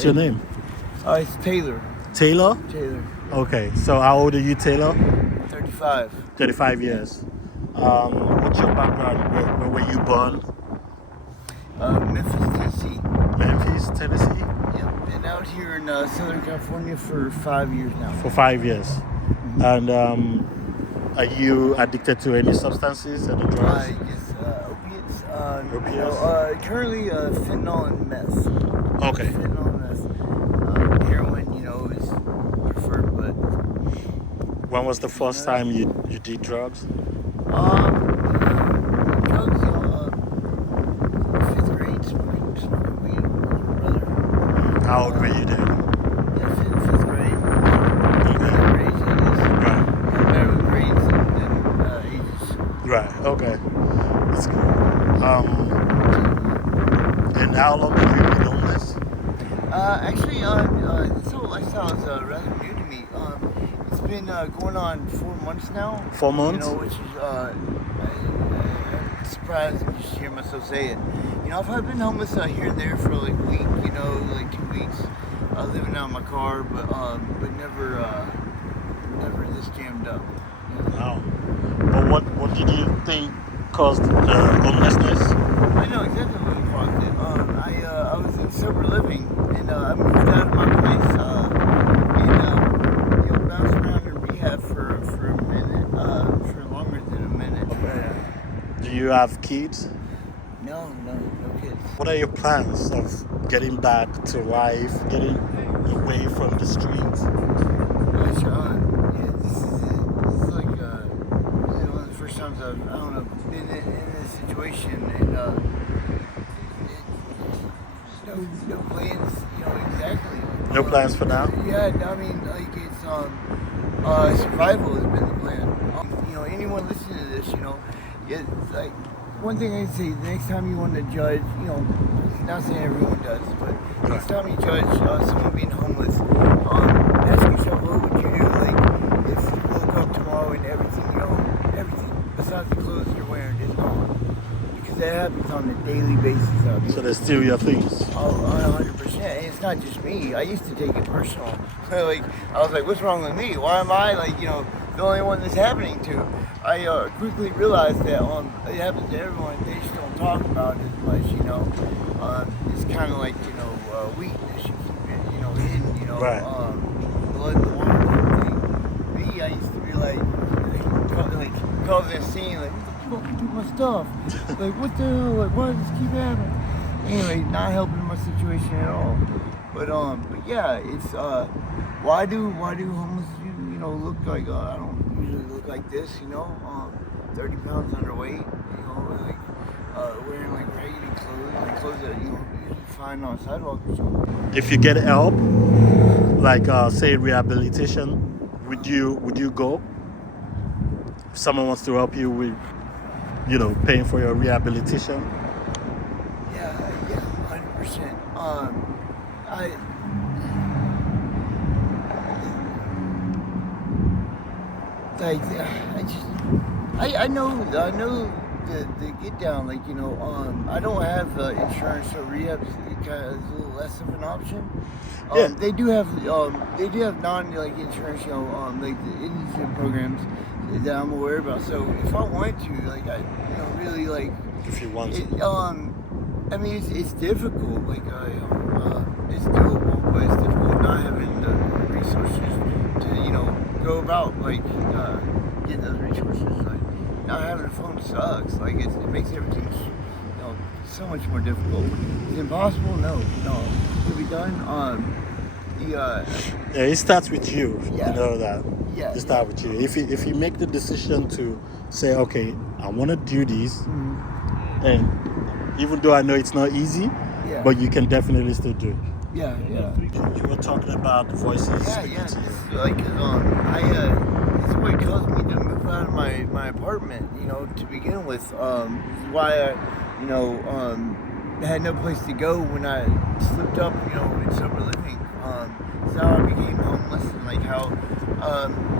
What's your name? It's Taylor. Taylor? Taylor. Okay, so how old are you, Taylor? 35. 35 years. What's your background? Where were you born? Memphis, Tennessee. Memphis, Tennessee? Yep. Been out here in Southern California for 5 years now. For 5 years. And are you addicted to any substances, any drugs? Yes, opiates. Opiates? Currently fentanyl and meth. Okay. Fentanyl and meth. Heroin, is preferred, but... When was the first time you did drugs? Drugs, 5th grade, smoking weed with my brother. How old were you then? Yeah, 5th grade. Okay. Grades, I guess. Right. Better with grades than ages. Right. Okay. That's good. And how long have you been on this? Actually, this whole lifestyle is rather new to me. It's been going on 4 months now. 4 months? Which is I'm surprised to just hear myself say it. I've been homeless here and there for like a week. Like 2 weeks, living out in my car, but never this jammed up. Wow. But what did you think caused the homelessness? I know exactly what caused it. I was in sober living, and I moved out of my place, and bounced around in rehab for a minute, for longer than a minute. Do you have kids? No kids. What are your plans of getting back to life, getting away from the streets? This is like one of the first times I've been in this situation, and no plans, exactly. No plans for now? Yeah, I mean, like it's survival has been the plan. Anyone listening to this, it's like one thing I can say: the next time you want to judge, not saying everyone does, but next time you judge someone being homeless, ask yourself, what would you do? Like if you woke up tomorrow and everything besides the clothes you're wearing is gone, because that happens on a daily basis out here. So they steal your things? Oh, 100%. And it's not just me. I used to take it personal. I was like, what's wrong with me? Why am I, the only one that's happening to? I quickly realized that it happens to everyone. They just don't talk about it as much, It's kind of like, weakness. You keep it, hidden, Right. Blood in the water type thing. Me, I used to be causing a scene, what the fuck you do my stuff? What the hell? Why does this keep happening? Anyway, not helping my situation at all. But yeah, it's why do homeless people look like I don't usually look like this, 30 pounds underweight, wearing raggedy clothes that you usually find on a sidewalk or something. If you get help, say rehabilitation, would you go? If someone wants to help you with paying for your rehabilitation? Yeah, 100%. I know the get down. I don't have insurance, so rehab is a little less of an option. Yeah. They do have non insurance, the indigent programs that I'm aware about. So if I wanted to, really If you want to. I mean, it's difficult. It's doable, but it's difficult not having the resources to, go about getting those resources. Not having a phone sucks. It makes everything, so much more difficult. Is it impossible? No. Could be done. It starts with you. Yeah. You know that. Yeah. It starts with you. If you make the decision to say, okay, I want to do this, and even though I know it's not easy, but you can definitely still do it. Yeah. You were talking about the voices. Yeah. It's what caused me to move out of my apartment, to begin with. Why I, had no place to go when I slipped up, in sober living. So how I became homeless, and how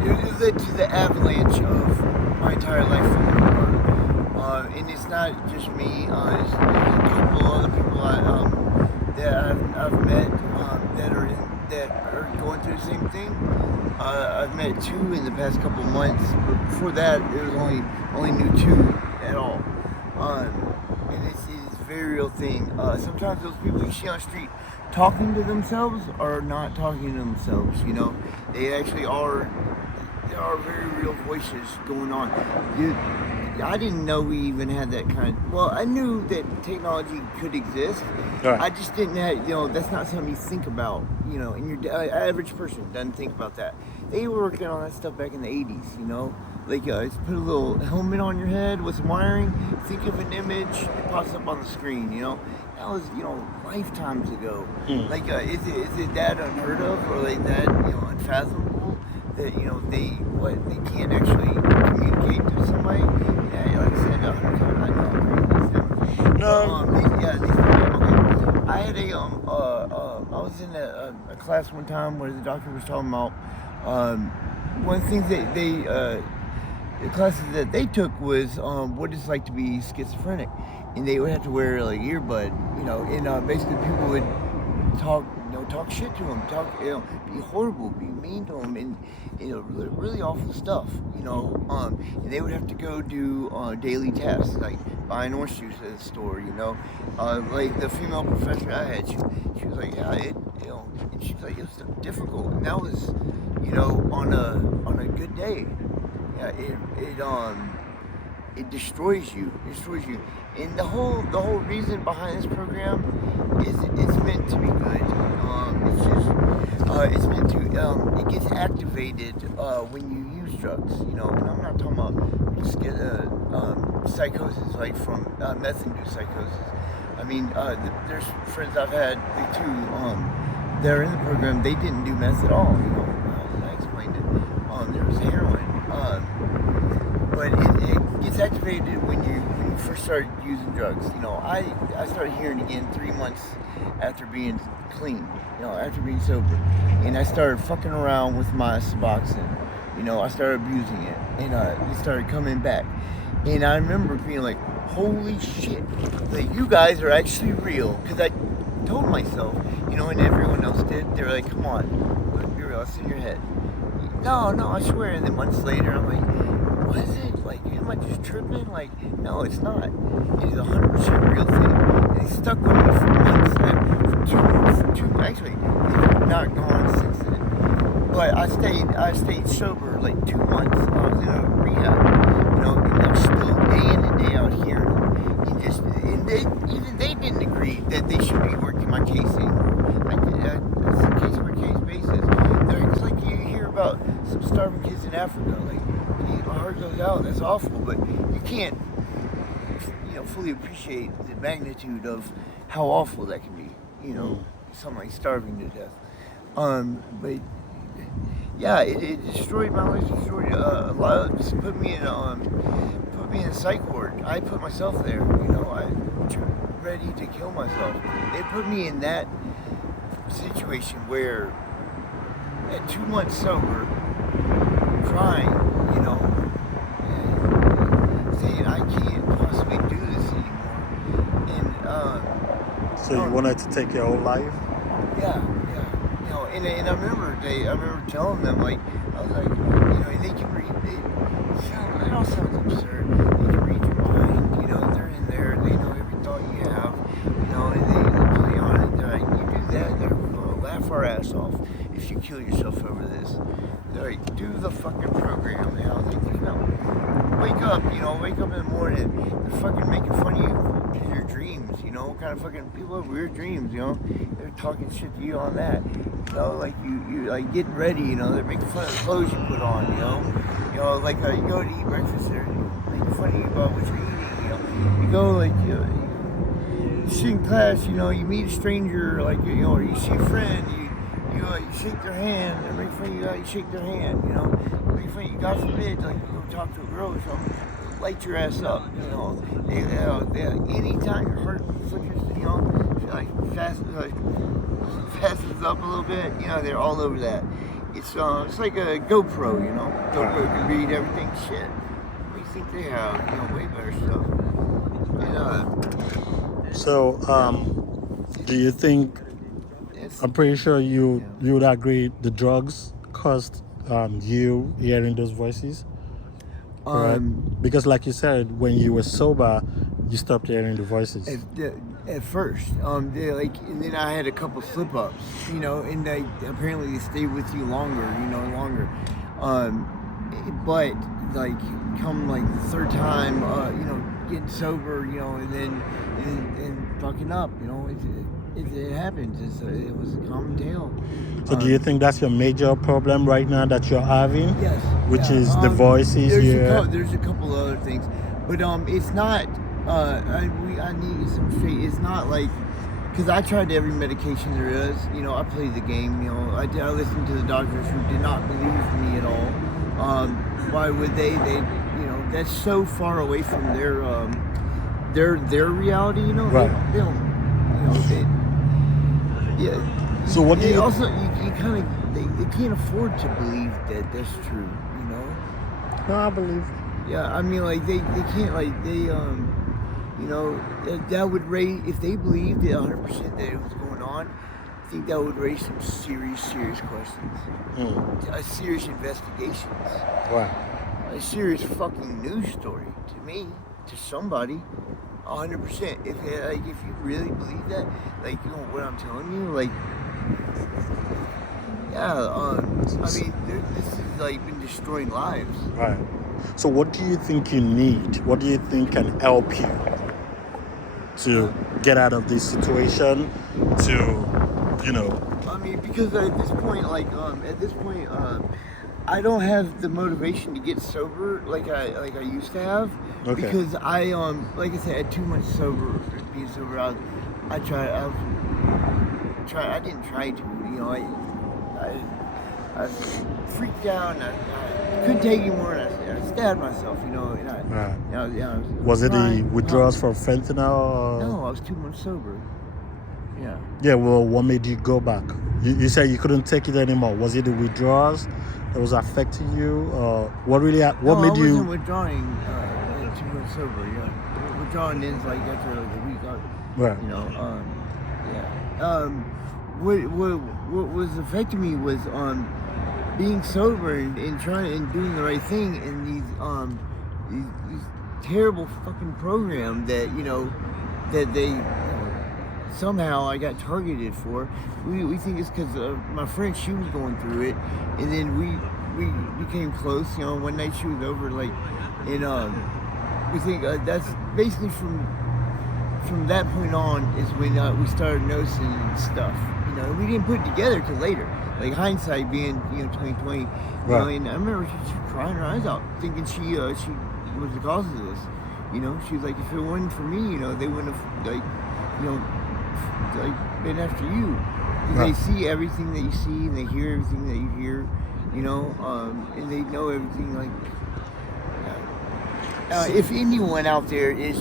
it led to the avalanche of my entire life falling apart. And it's not just me. It's a couple other people that I've met that are going through the same thing. I've met 2 in the past couple months, but before that, it was only knew 2 at all. And it's a very real thing. Sometimes those people you see on the street talking to themselves are not talking to themselves. You know, they actually are. There are very real voices going on. Dude, I didn't know we even had that kind. Well, I knew that technology could exist. Right. I just didn't have, that's not something you think about, and your average person doesn't think about that. They were working on that stuff back in the 80s, like just put a little helmet on your head with some wiring, think of an image, it pops up on the screen, that was, lifetimes ago. Like, is it that unheard of, or like that, unfathomable, that, they can't actually communicate to somebody? Yeah, like I said, I know. No. These people, okay. I had I was in a class one time where the doctor was talking about, one of the things that the classes that they took was what it's like to be schizophrenic, and they would have to wear like earbud, and basically people would talk shit to them, be horrible, be mean to them, and really, really awful stuff, and they would have to go do daily tasks like buying orange juice at the store, like the female professor I had, she was like, yeah, and she was like, it's difficult, and that was, on a good day, yeah, it destroys you, and the whole reason behind this program is it's meant to be good. It's meant to, it gets activated when you use drugs, and I'm not talking about just get psychosis like from meth-induced psychosis. I mean, there's friends I've had, they too, they're in the program, they didn't do meth at all, I explained it. There was heroin, but it gets activated when you first start using drugs. I started hearing again 3 months after being clean, after being sober, and I started fucking around with my Suboxone. I started abusing it, and it started coming back. And I remember being like, holy shit, that you guys are actually real, because I told myself, and everyone else did, they were like, come on, let's be real, it's in your head. No, I swear. And then months later, I'm like, what is it? Like, am I just tripping? Like, no, it's not. It is 100% real thing. And it stuck with me for months. For two, actually, it's not gone since then. But I stayed sober like 2 months. I was in a rehab, and I'm still day in and day out hearing them. And they didn't agree that they should be working my case anymore. It's a case by case basis. It's like you hear about some starving kids in Africa. Like, my heart goes out. That's awful, but you can't, fully appreciate the magnitude of how awful that can be. Somebody starving to death. But yeah, it destroyed my life. Destroyed a lot. Just put me in a psych ward. I put myself there. I ready to kill myself. They put me in that situation where at 2 months sober, crying, saying I can't possibly do this anymore. And So you wanted to take your whole life? yeah. And I remember telling them, like, I was like, they can read it all sounds absurd. They can read your mind, they're in there, they know every thought you have, and they play on it. They're like, you do that, they're gonna laugh our ass off if you kill yourself over this. They're like, do the fucking program. I was like, wake up in the morning. They're fucking making fun of you because your dreams, what kind of fucking people have weird dreams, They're talking shit to you on that. Like you like getting ready, they're making fun of the clothes you put on, like you go to eat breakfast, they're making fun of you about what you're eating, You go like you sit in class, you meet a stranger, like or you see a friend, you shake their hand, and make fun of you how you shake their hand, make fun of you, God forbid, like you go talk to a girl or something, light your ass up, they anytime your heart flickers, like fastens up a little bit, they're all over that. It's like a GoPro, GoPro can read everything. Shit, we think they have, way better stuff. And, So, do you think Yes. I'm pretty sure Yeah. you would agree the drugs caused you hearing those voices, right? Because, like you said, when you were sober, you stopped hearing the voices. At first, and then I had a couple slip ups, and they apparently they stay with you longer, but like come like the third time, getting sober, and then and fucking up, it happens. It was a common tale. So, do you think that's your major problem right now that you're having? Yes. Which Yeah. is the voices you hear? There's a couple other things, but it's not. I need some faith. It's not like because I tried every medication there is. I played the game. I listened to the doctors who did not believe me at all. Why would they? That's so far away from their reality. Right. They don't. Yeah. So what do you also you kind of they can't afford to believe that that's true. No, I believe. Yeah, I mean, like they can't that would raise if they believed it 100% that it was going on. I think that would raise some serious questions, serious investigations, Right. a serious fucking news story to me, to somebody, 100%. If you really believe that, what I'm telling you, I mean, this has been destroying lives. Right. So what do you think you need? What do you think can help you to get out of this situation? I mean, because at this point, I don't have the motivation to get sober like I used to have. Okay. Because I like I said, at 2 months sober, being sober, I didn't try to, I freaked out and I couldn't take anymore and I stabbed myself, and Was it the withdrawals from fentanyl? Or? No, I was 2 months sober. Yeah. Yeah, well, what made you go back? You said you couldn't take it anymore. Was it the withdrawals that was affecting you? What made I wasn't you... withdrawing 2 months sober, yeah. Withdrawing ends after a week. Right. What was affecting me was being sober and trying and doing the right thing in these terrible fucking program that they somehow I got targeted for. We think it's because my friend, she was going through it, and then we became close. One night she was over, and we think that's basically from that point on is when we started noticing stuff. We didn't put it together till later. Like hindsight being 2020. Right. And I remember she crying her eyes out, thinking she was the cause of this. She was like, if it wasn't for me, they wouldn't have been after you. Right. They see everything that you see, and they hear everything that you hear. And they know everything. If anyone out there has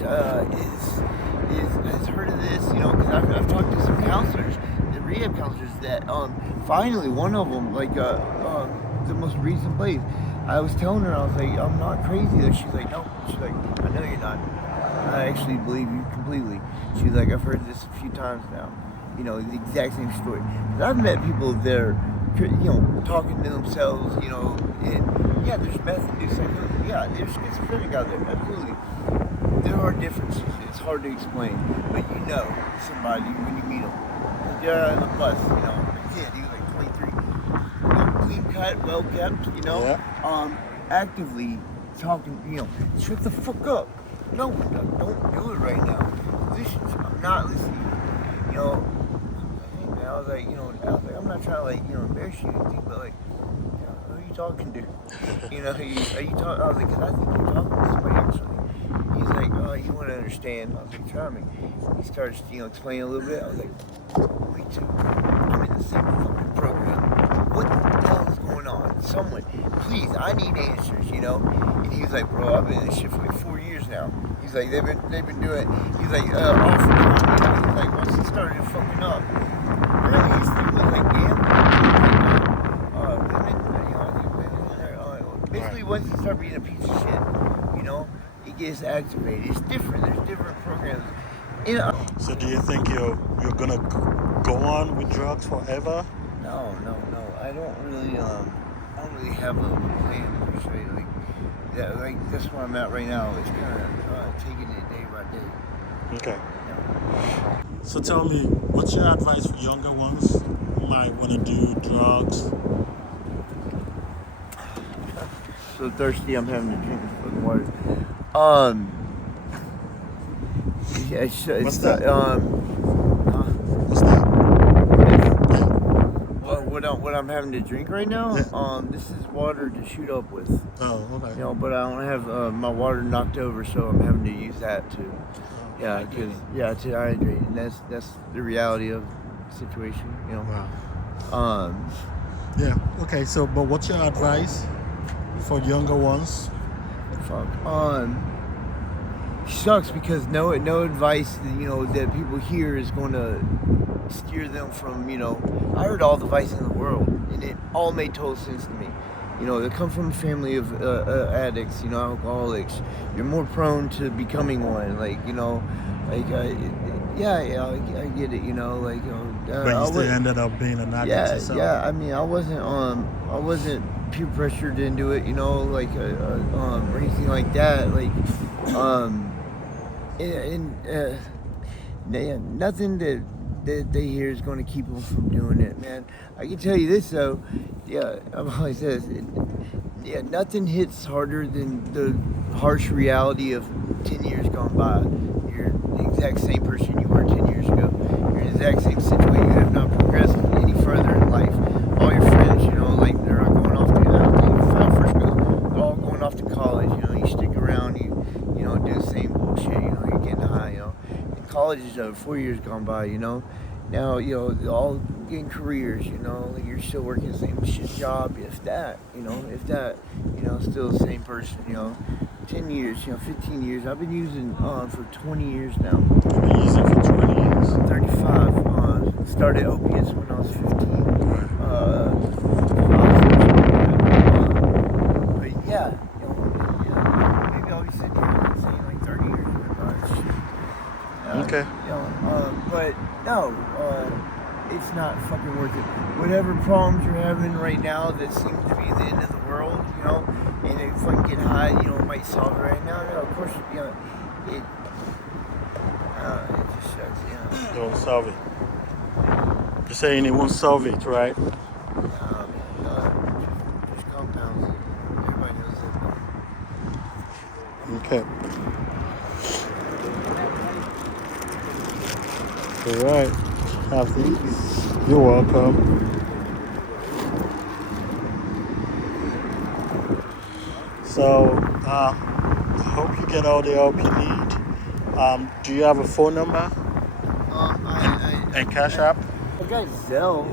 heard of this, because I've talked to some counselors, the rehab counselors, that finally one of them, the most recent place, I was telling her, I was like, I'm not crazy. She's like, no. She's like, I know you're not. I actually believe you completely. She's like, I've heard this a few times now. The exact same story. But I've met people there, talking to themselves, and yeah, there's meth and psychosis. Yeah, there's schizophrenic out there, absolutely. There are differences. It's hard to explain, but somebody when you meet them. They're on the bus, kid, he was like 23, clean cut, well kept, Yeah. Actively talking, shut the fuck up. No, don't do it right now. I'm not listening. I was like, I'm not trying to embarrass you or anything, but who are you talking to? Are you talking? I was like, 'cause I think you're talking to somebody actually. He's like, oh, you want to understand? I was like, try me. He starts, explaining a little bit. I was like, me too. I'm in the same fucking program. What the hell is going on? Someone, please, I need answers, And he was like, bro, I've been in this shit for like 4 years now. He's like, they've been doing it. He's like, off and on. He's like, once he started fucking up, really, his thing was like women, basically once he started being a piece of shit, it gets activated. It's different. There's different programs. So do you think you're gonna go on with drugs forever? No. I don't really have a plan per se. Like that. Like that's where I'm at right now. It's kind of taking it day by day. Okay. Yeah. So tell me, what's your advice for younger ones who might want to do drugs? So thirsty, I'm having to drink this fucking water. Yeah, What's that? What's that? What I'm having to drink right now? Yeah. This is water to shoot up with. Oh, okay. You know, but I don't have my water knocked over, so I'm having to use that to, to hydrate, and that's the reality of the situation. You know. Wow. Yeah. Okay. So, but what's your advice for younger ones? Fuck. Sucks because no advice that people hear is going to steer them from. I heard all the advice in the world, and it all made total sense to me. They come from a family of addicts, alcoholics. You're more prone to becoming one. I get it. But you still ended up being an addict yourself. Yeah. I mean, I wasn't peer pressured into it, or anything like that. Nothing that they hear is going to keep them from doing it, man. I can tell you this though. Yeah, I've always said this. Nothing hits harder than the harsh reality of 10 years gone by. You're the exact same person you were 10 years ago. You're in the exact same situation. You have not progressed any further in life. All your friends, they're not going off to first school. They're all going off to college. You stick around. You do the same bullshit. You're getting high. And college is over. 4 years gone by. Now, all getting careers, you're still working the same shit job, if that, still the same person, 10 years, 15 years. I've been using for 20 years now. You've been using for 20 years? I'm 35. Started opiates when I was 15. But yeah, maybe I'll be sitting here saying like 30 years. Okay. But no, it's not fucking worth it. Whatever problems you're having right now that seem to be the end of the world, and if fucking get high, it might solve it right now. No, of course, it just sucks, It won't solve it. You're saying it won't solve it, right? Just compounds it. Everybody knows it. Okay. All right. Kathy, you're welcome. So, I hope you get all the help you need. Do you have a phone number? And Cash App? I've got Zelle.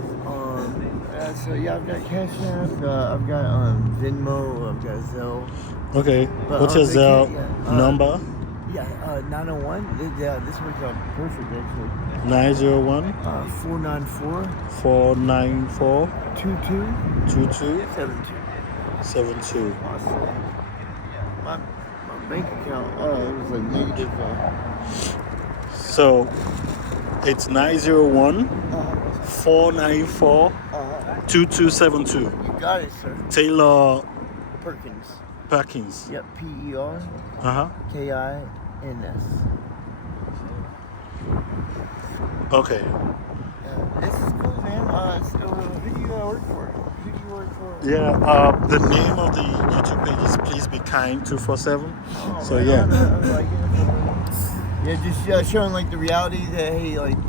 I've got Cash App. I've got Venmo. I've got Zelle. Okay. What's your Zelle number? 901. This works out perfect actually. 901 494 494 2272. 72. Awesome. My bank account, it was like negative. So it's 901 494 2272. You got it, sir. Taylor Perkins. Yep, PERKINS. Okay. This is cool, man. So who do you work for? Yeah, the name of the YouTube page is Please Be Kind 247. Oh, So right yeah. on, just showing like the reality that hey, like